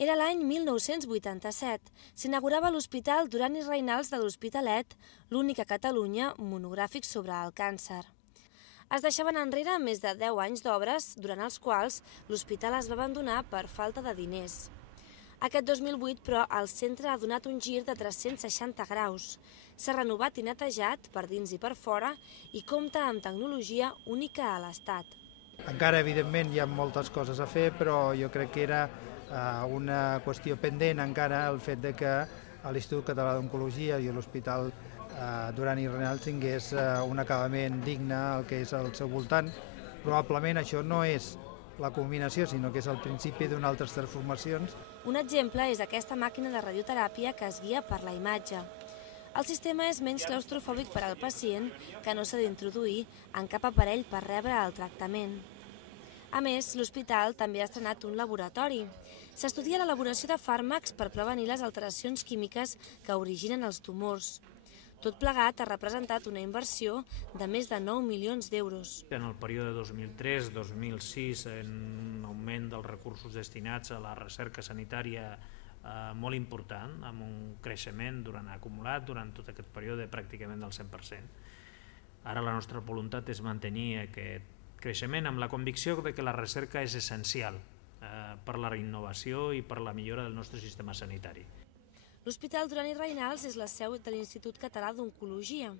Era l'any 1987. S'inaugurava l'Hospital Duran i Reynals de l'Hospitalet, l'únic a Catalunya monogràfic sobre el càncer. Es deixaven enrere més de 10 anys d'obres, durant els quals l'hospital es va abandonar per falta de diners. Aquest 2008, però, el centre ha donat un gir de 360 graus. S'ha renovat i netejat per dins i per fora i compta amb tecnologia única a l'Estat. Encara, evidentment, hi ha moltes coses a fer, però jo crec que era una qüestió pendent encara el fet de que l'Institut Català d'Oncologia i l'Hospital Duran i Reynals tingués un acabament digne al que és al seu voltant. Probablement això no és la culminació, sinó que és el principi d'unes altres transformacions. Un exemple és aquesta màquina de radioteràpia que es guia per la imatge. El sistema és menys claustrofòbic per al pacient, que no s'ha d'introduir en cap aparell per rebre el tractament. A més, l'hospital també ha estrenat un laboratori. S'estudia l'elaboració de fàrmacs per prevenir les alteracions químiques que originen els tumors. Tot plegat ha representat una inversió de més de 9 milions d'euros. En el període 2003-2006, un augment dels recursos destinats a la recerca sanitària molt important, amb un creixement acumulat durant tot aquest període pràcticament del 100%. Ara la nostra voluntat és mantenir aquest creixement amb la convicció que la recerca és essencial per la innovació i per la millora del nostre sistema sanitari. L'Hospital Duran i Reynals és la seu de l'Institut Català d'Oncologia.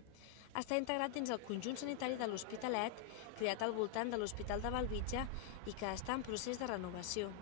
Està integrat dins el conjunt sanitari de l'Hospitalet, creat al voltant de l'Hospital de Bellvitge i que està en procés de renovació.